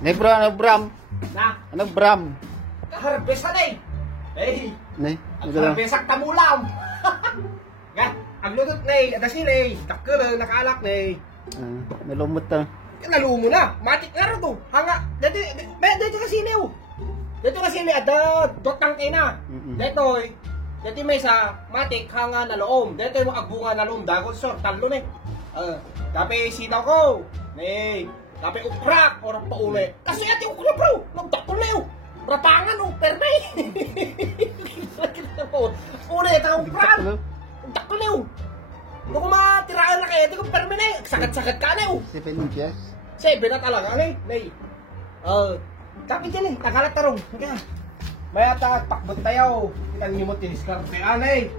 Nay bro, ano bram? Na, Ano bram? harbesan eh. Eh, Nay, ang maganda. harbesak tamulam. Nga, ang lutot na eh, adasin eh, takker, nakaalak na eh. Nalumot ta. Nalumo na, matik nga rin to. Hanga, dito kasi niyo. Dito kasi niyo, ada, dotang kina. Dito, dito may sa matik, hanga na loom. Dito yung agbunga na loom, dagol sor, talo na eh. Tapi sitaw ko, eh, tapi ukrak, orang pa uli. Kasi ati ukrak bro, nagdakol na yun. Rapangan, pernay. Uli, ito ukrak. Nagdakol na yun. Kung matiraan na kayo, ito kung perme na yun. Sakat-sakat ka na yun. 7 inches. 7 na talaga, eh. Tapi dyan eh, nakalat tarong. Kaya, may ata, pakbot tayo. Kitang niyo mo tiniskarte. Eh.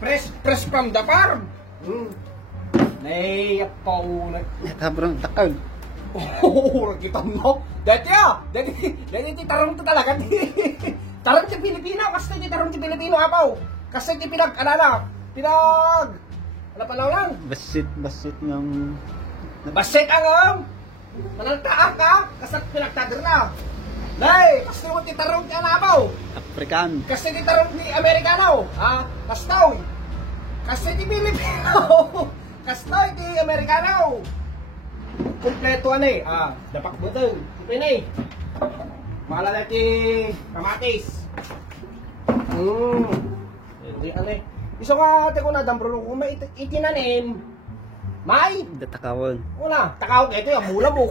Press from the farm. Nay, apaw na. Eta bro, takal. Oh, kita mo. Dati tarong to talaga. Tarong sa Pilipino, kasi di tarong sa Pilipino, apaw. Kasi di ano pa lang. Basit ng... Basit ang manaltaan ka, kasi pinagtagar na. Nay, kasi mo titarong ka na, apaw. African. Kasi di tarong ni Amerikano. Kastaw. Kasi di Pilipino. Kastaw di Amerikano. Kompleto eh. Dapak butong. Ito na eh. Mahala na ti kamatis. Hindi eh. Iso ka, teko na, dambro kung may itinanim, may? Datakawon. Wala, takaw ka ito, yung mula mo.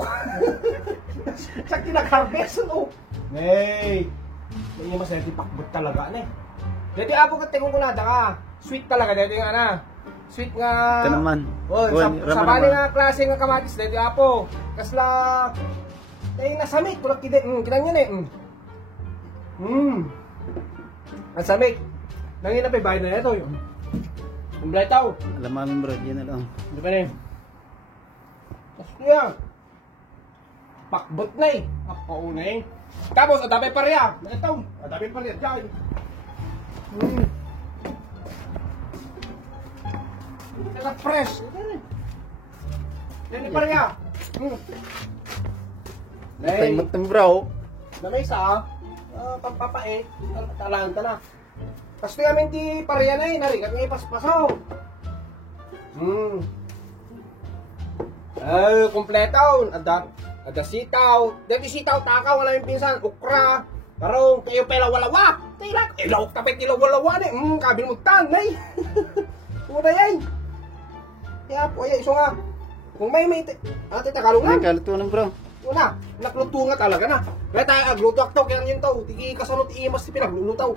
Sa kinakarbes, no? Hey, hindi mas natin pakbot talaga, ne? Dito abo ka, teko ko na, daka, sweet talaga, dito nga na. Sweet nga. Ito naman. Sa bali nga klase nga kamatis, dito apo. Kasla, tayo nasamit, tulak kinang yun eh. Ang samit. Nangin na pa bayad na ito yun. Kumpletaw. Alam namin bro, yan na lang. Di ba na yun? Tapos kaya, pakbot na eh. Pauna eh. Tapos, adabay pa rin ah. Ito, adabay pa rin dyan. Saka fresh. Yan pa rin ah. Timot ng bro. Na may isa, pagpapae, talaan ka na. Kasi kami di pareya na eh, narigat nga ipaspasaw. Kompleto, ada sitaw. Dati sitaw, takaw, wala yung pinsan, ukra. Karong, kayo pala walawa. Tilak, ilaw, tapit ilaw walawa na eh. Kabil mo tan, eh. Muna yan. Kaya po, ay, iso nga. Kung may ate tagalog Ay, lang. kaluto ng bro. Wala, nakluto nga talaga na. Kaya tayo agluto akto, kaya yun tao. Tigi kasunod iimas ti pinaglulutaw.